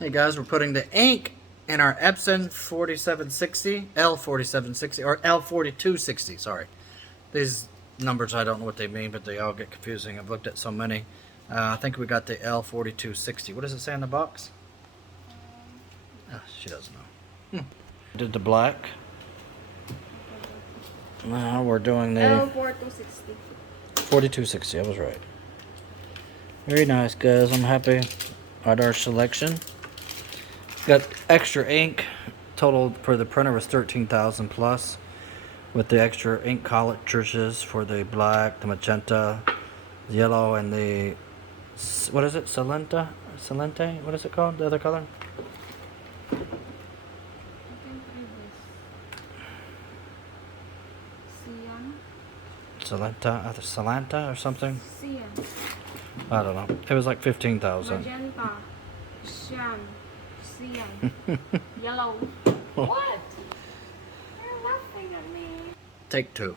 Hey guys, we're putting the ink in our Epson 4760, L4760, or L4260, sorry. These numbers, I don't know what they mean, but they all get confusing. I've looked at so many. I think we got the L4260. What does it say on the box? Oh, she doesn't know. Did the black. Now we're doing the L4260. 4260, I was right. Very nice, guys. I'm happy at our selection. Got extra ink. Total for the printer was 13,000 plus, with the extra ink cartridges for the black, the magenta, the yellow, and the what is it? Salenta? Salente? What is it called? The other color? Salenta, Salanta or something? Cyan. I don't know. It was like 15,000. Magenta. Cyan. Yellow. What? You're laughing at me. Take two.